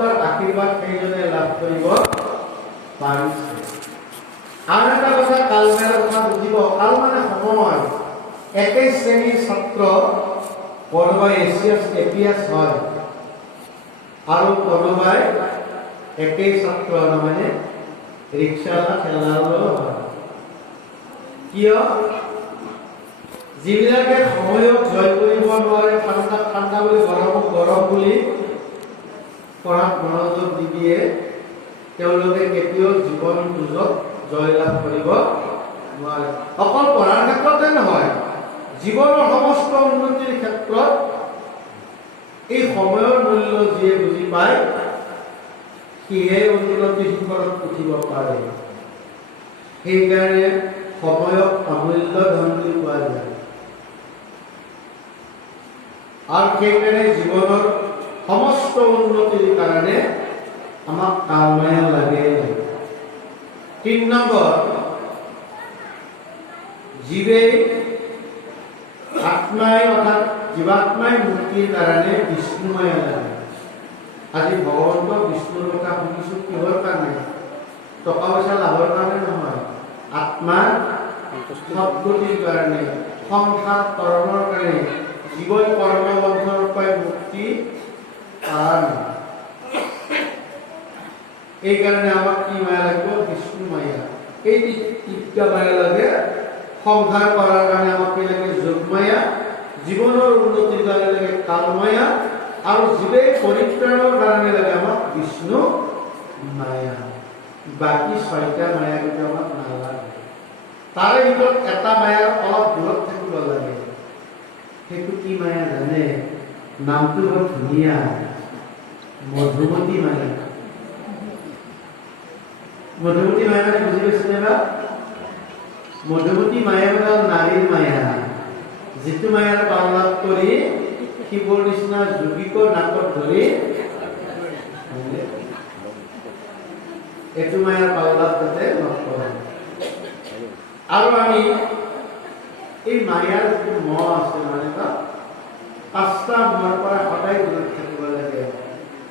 আশীৰ্বাদ সেইজনে লাভ কৰিব পাৰিছে। আন এটা কথা কালমেলৰ কথা বুজিব। কাল মানে সময়। একেই শ্ৰেণীৰ ছাত্ৰ কোনোবাই এপিএছ হয় আৰু কোনোবাই একেই ছাত্ৰ মানে ৰিক্সাৱালা ঠেলাৱালাও হয়। কিয়? যিবিলাকে সময়ক জয় কৰিব নোৱাৰে, ঠাণ্ডা বুলি গৰমক গৰম বুলি পঢ়াত মনোযোগ দি দিয়ে, তেওঁলোকে কেতিয়াও জীৱন যুঁজত জয়লাভ কৰিব নোৱাৰে। অকল পঢ়াৰ ক্ষেত্ৰতে নহয়, জীৱনৰ সমস্ত উন্নতিৰ ক্ষেত্ৰত এই সময়ৰ মূল্য যিয়ে বুজি পায় সিহে উন্নতিৰ শিখৰত উঠিব পাৰে। সেইকাৰণে সময়ক অমূল্য ধন বুলি কোৱা যায়। আৰু সেইকাৰণে জীৱনৰ সমস্ত উন্নতিৰ কাৰণে আমাক কালমায়া লাগে। ৩ নম্বৰ, জীৱাত্মাই মুক্তিৰ কাৰণে বিষ্ণুমায়া লাগে। আজি ভগৱন্ত বিষ্ণুৰ কথা শুনিছো কিহৰ কাৰণে? টকা পইচা লাভৰ কাৰণে নহয়, আত্মাৰ সদ্গতিৰ কাৰণে, সংসাৰ তৰণৰ কাৰণে, জীৱন কৰ্মবন্ধৰ পৰা মুক্তি কাৰণে। এই কাৰণে আমাক কি মায়া লাগিব? বিষ্ণু মায়া। এই তিনিটা মায়া লাগে। সংসাৰ কৰাৰ কাৰণে আমাক কি লাগে? যোগ মায়া। জীৱনৰ উন্নতিৰ কাৰণে লাগে কাল মায়া। আৰু জীৱে পৰিত্ৰাণৰ কাৰণে লাগে আমাক বিষ্ণু মায়া। বাকী 6টা মায়া কিন্তু আমাক নালাগে। তাৰে ভিতৰত এটা মায়াৰ অলপ দূৰত থাকিব লাগে। সেইটো কি মায়া জানে? নামটো বৰ ধুনীয়া, মধুমতী মায়া। মধুমতী মায়া মানে বুজি পাইছেনে বা? মধুমতী মায়া মানে নাৰীৰ মায়া, যিটো মায়াৰ পালন কৰি শিৱৰ নিচিনা যোগীকৰ নাকত ধৰি এইটো মায়াৰ পাল্লাত যাতে নপৰে। আৰু আমি এই মায়াৰ যিটো মহ আছে মানে 5টা মহৰ পৰা সদায় দূৰত থাকিব লাগে।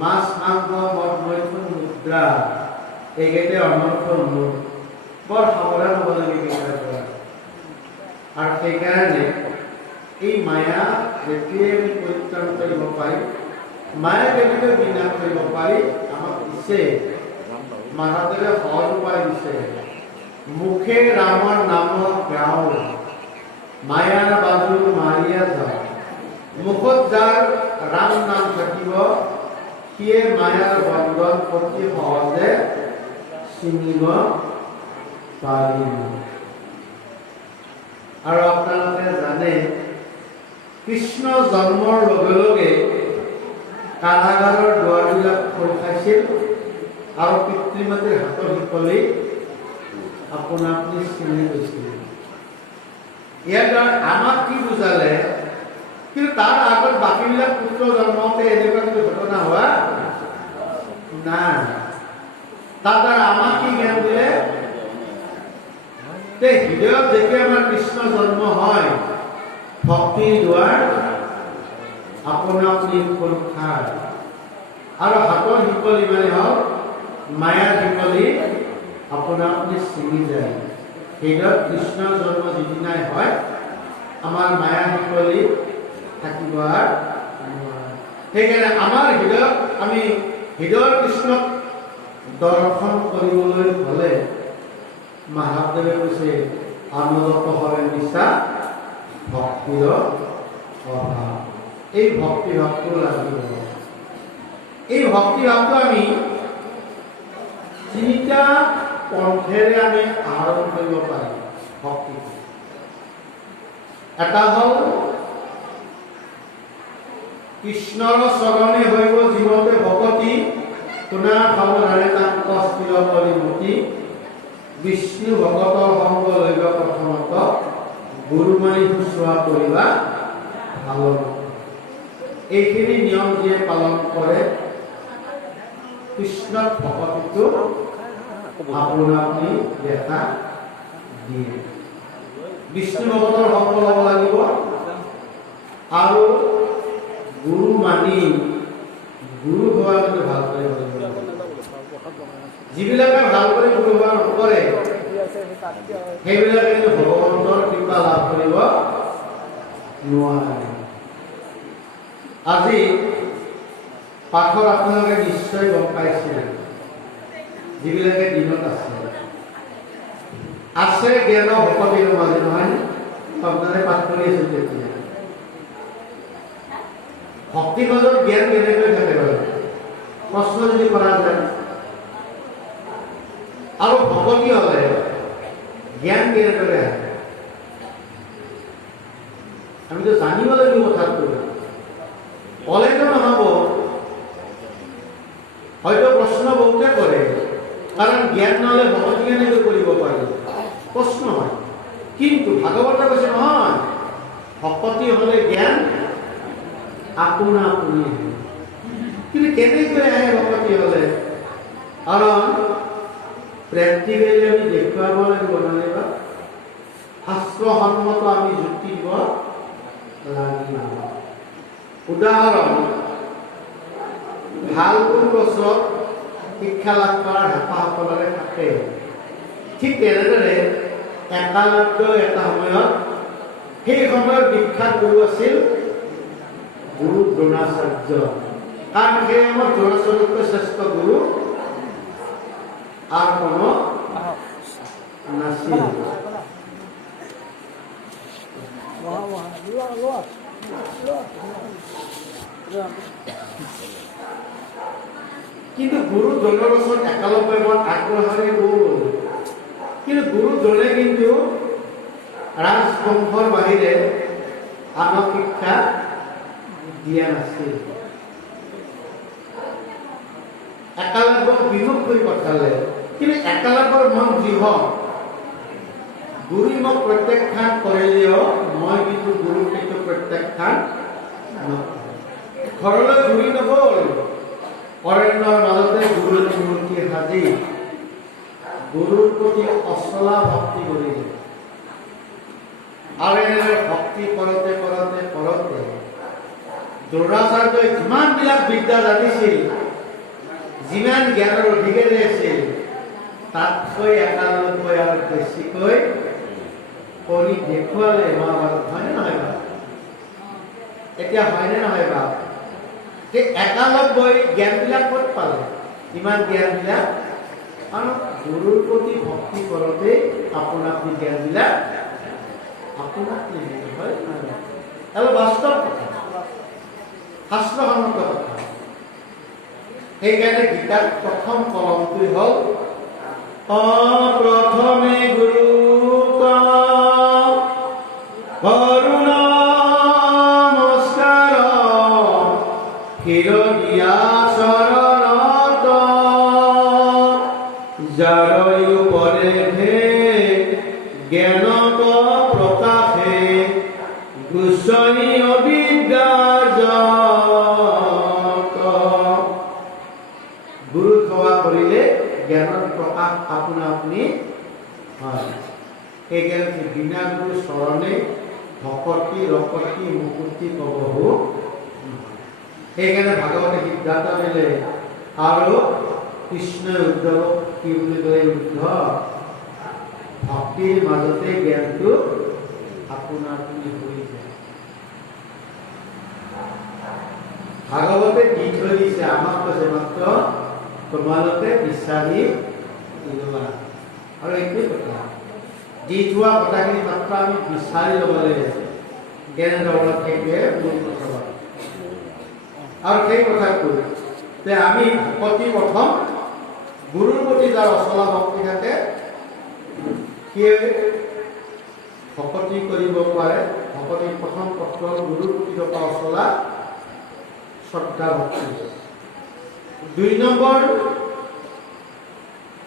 মাছ, মাংস, মদ, মৈথুন, মুদ্ৰা, এইকেইটা অনৰ্থৰ মূল। বৰ সাৱধান হ'ব লাগে এইকেইটাৰ পৰা। আৰু সেইকাৰণে এই মায়া যেতিয়াই আমি পৰিত্ৰাণ কৰিব পাৰি, মায়া কেনেকৈ বিনাশ কৰিব পাৰি আমাক দিছে। মাধৱদেৱে সহজ উপায় দিছে। মুখে ৰামৰ নাম গাওঁ, মায়াৰ বাজু মাৰিয়া যাওঁ। মুখত যাৰ ৰাম নাম থাকিব সিয়ে মায়াৰ বন্ধন অতি সহজে ছিঙিব পাৰিব। আৰু আপোনালোকে জানে কৃষ্ণ জন্মৰ লগে লগে কাৰাগাৰৰ দুৱাৰবিলাক খোল খাইছিল আৰু পিতৃ মাতৃৰ হাতৰ শিকলি আপোনা আপুনি ছিঙি গৈছিল। ইয়াৰ দ্বাৰা আমাক কি বুজালে? কিন্তু তাৰ আগত বাকীবিলাক পুত্ৰ জন্মতে এনেকুৱা কিছু ঘটনা হোৱা নাই। তাৰ দ্বাৰা আমাক কি জ্ঞান দিলে? হৃদয়ত যেতিয়া আমাৰ কৃষ্ণ জন্ম হয়, ভক্তিৰ দুৱাৰ আপোনা আপুনি খোল খায়। আৰু হাতৰ শিকলি মানে হ'ল মায়াৰ শিকলি আপোনা আপুনি ছিঙি যায়। হৃদয়ত কৃষ্ণ জন্ম যিদিনাই হয় আমাৰ মায়াৰ শিকলি থাকিব। সেইকাৰণে আমাৰ হৃদয়ত আমি হৃদয়ৰ কৃষ্ণক দৰ্শন কৰিবলৈ হ'লে মাধৱদেৱে কৈছে আনন্দত হয় নিচা ভক্তিৰ অভাৱ। এই ভক্তি ভাৱটো লাগিব। এই ভক্তি ভাৱটো আমি 3টা পন্থেৰে আমি আহৰণ কৰিব পাৰিম। ভক্তি এটা হ'ল কৃষ্ণৰ চৰণে হৈব জীৱতে ভকতি, শুনা সাৱধানে তাক স্থিৰ কৰি মতি। বিষ্ণু ভকতৰ সংগ লৈবা প্ৰথমত, গুৰু মানি শুশ্ৰূষা কৰিবা ভাল। এইখিনি নিয়ম যিয়ে পালন কৰে কৃষ্ণৰ ভকতিটো আপোনা আপুনি দেখা দিয়ে। বিষ্ণু ভকতৰ সংগ ল'ব লাগিব আৰু গুৰু মানি, গুৰু হোৱা কিন্তু ভালকৈ যিবিলাকে ভাল কৰি ব্যৱহাৰ নকৰে সেইবিলাকে কিন্তু ভগৱন্তৰ কৃপা লাভ কৰিব নোৱাৰে। আজি পাঠৰ আপোনালোকে নিশ্চয় গম পাইছে, যিবিলাকে দিনত আছে জ্ঞান ভকতিৰ মাজে নহয় শব্দৰে পাঠ কৰি আছো। তেতিয়া ভক্তিৰ মাজত জ্ঞান কেনেকৈ থাকে বাৰু প্ৰশ্ন যদি কৰা যায়, আৰু ভকতি হলে জ্ঞান কেনেদৰে আহে আমিতো জানিব লাগিব কথাটো। কলেতো নহব, হয়তো প্ৰশ্ন বহুতে কৰে, কাৰণ জ্ঞান নহলে ভকতি কেনেকৈ কৰিব পাৰি প্ৰশ্ন হয়। কিন্তু ভাগৱতে কৈছে নহয়, ভকতি হলে জ্ঞান আপোনা আপুনি আহে। কিন্তু কেনেকৈ আহে ভকতি হলে? কাৰণ প্ৰেক্টিকেলি আমি দেখুৱাব লাগিব নহয় বা শাস্ত্ৰসন্মত আমি যুক্তি দিব লাগিব। উদাহৰণ, ভাল কোন গছত শিক্ষা লাভ কৰাৰ হেঁপাহ সকলোৰে থাকে, ঠিক তেনেদৰে একালব্য এটা সময়ত সেই সময়ৰ বিখ্যাত গুৰু আছিল গুৰু দ্ৰোণাচাৰ্য। কাৰণ সেই সময়ত দ্ৰোণাচাৰ্যতকৈ শ্ৰেষ্ঠ গুৰু আৰ কোনো নাছিল। কিন্তু গুৰু দ্ৰোণৰ ওচৰত একালব্য আগ্ৰহেৰে গ'ল। কিন্তু গুৰু দ্ৰোণে কিন্তু ৰাজবংশৰ বাহিৰে আনক শিক্ষা দিয়া নাছিল। একালব্যক বিমুখ কৰি পঠালে। কিন্তু একালব্যৰ মন দৃঢ়, গুৰুই মোক প্ৰত্যাখ্যান কৰিলেও মই কিন্তু গুৰুক কিন্তু প্ৰত্যাখ্যান নকৰোঁ। ঘৰলৈ ঘূৰি নগ'ল, অৰণ্যৰ মাজতে গুৰুৰ মূৰ্তি সাজি গুৰুৰ প্ৰতি অচলা ভক্তি কৰিলে। আৰু এনেদৰে ভক্তি কৰোঁতে কৰোঁতে কৰোঁতে দ্ৰোণাচাৰ্যই যিমানবিলাক বিদ্যা জানিছিল, যিমান জ্ঞানৰ অধিকাৰী আছিল, তাতকৈ একালব্যই আৰু বেছিকৈ কৰি দেখুৱালে। হয়নে নহয় বা? এতিয়া হয়নে নহয় বা? যে একালব্যই জ্ঞানবিলাক ক'ত পালে? ইমান জ্ঞানবিলাক আৰু গুৰুৰ প্ৰতি ভক্তি কৰোঁতে আপোনাক জ্ঞানবিলাক আপোনাক হয় অলপ বাস্তৱ কথা, শাস্ত্ৰসন্মত কথা। সেইকাৰণে গীতাত প্ৰথম কলমটো হ'ল প্ৰথমে গুৰু কৰুণ নমস্কাৰ হিৰণিয়া চৰণত যাৰ উপদেশে জ্ঞানক প্ৰকাশে গোস্বামী অবিদ্যাৰ গুৰু সেৱা কৰিলে জ্ঞানৰ প্ৰকাশ আপোনা আপুনি হয়। সেইকাৰণে বিনা গুৰু চৰণে ভকতি ৰকতি মুকুতি কবহু। সেইকাৰণে ভাগৱতে সিদ্ধান্ত দিলে আৰু কৃষ্ণই উদ্ধৱক কি বুলি কলে, উদ্ধৱ ভক্তিৰ মাজতে জ্ঞানটো আপোনা আপুনি হৈ যায়। ভাগৱতে দি থৈ দিছে, আমাক কৈছে মাত্ৰ তোমালোকে বিচাৰি লোৱা। আৰু এইটোৱে কথা, দি থোৱা কথাখিনি মাত্ৰ আমি বিচাৰি ল'ব লাগে। কেনেধৰণত সেইটোৱে মূল কথা। আৰু সেই কথাটো যে আমি ভকতি প্ৰথম গুৰুৰ প্ৰতি যাৰ অচলা ভক্তি থাকে, সিয়ে ভকতি কৰিব পাৰে। ভকতিৰ প্ৰথম পত্ৰ গুৰুৰ প্ৰতি থকা অচলা শ্ৰদ্ধা ভক্তি। 2 নম্বৰ,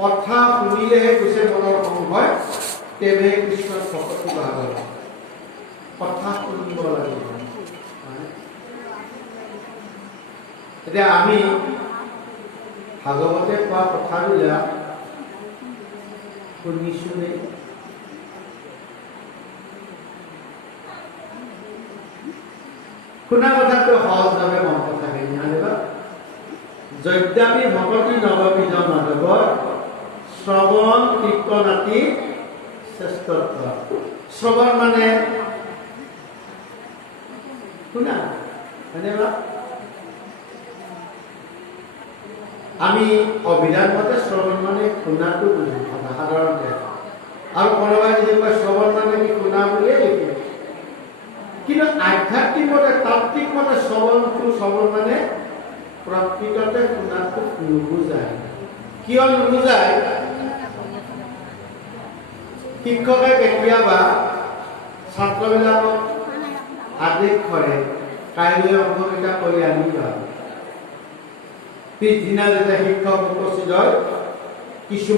কথা শুনিলেহে গৈছে মনৰ সংশয়, তেৱে কৃষ্ণৰ ভকতি ভাগ। কথা শুনিব লাগিব। এতিয়া আমি ভাগৱতে কোৱা কথাবিলাক শুনিছোনে? শুনা কথাটো সহজভাৱে মনত থাকে, যদ্যাপি ভকতি নৱবিধ মাধৱৰ শ্ৰৱণ কীৰ্তনাতি শ্ৰেষ্ঠত্ব। শ্ৰৱণ মানে শুনা, হয়নে বা? আমি অভিধান মতে শ্ৰৱণ মানে শুনাটো বুজো সাধাৰণতে, আৰু কোনোবাই যদি কয় শ্ৰৱণ মানে কি শুনা বুলিয়ে লিখে। কিন্তু আধ্যাত্মিক মতে তাত্ত্বিক মতে শ্ৰৱণ মানে প্ৰকৃততে শুনাটো নুবুজায়। কিয় নুবুজায়? শিক্ষকে কেতিয়াবা ছাত্ৰবিলাকক আদেশ কৰে কাইলৈ অংককেইটা কৰি আনিবা। পিছদিনা যেতিয়া শিক্ষক উপস্থিত হয় কিছুমান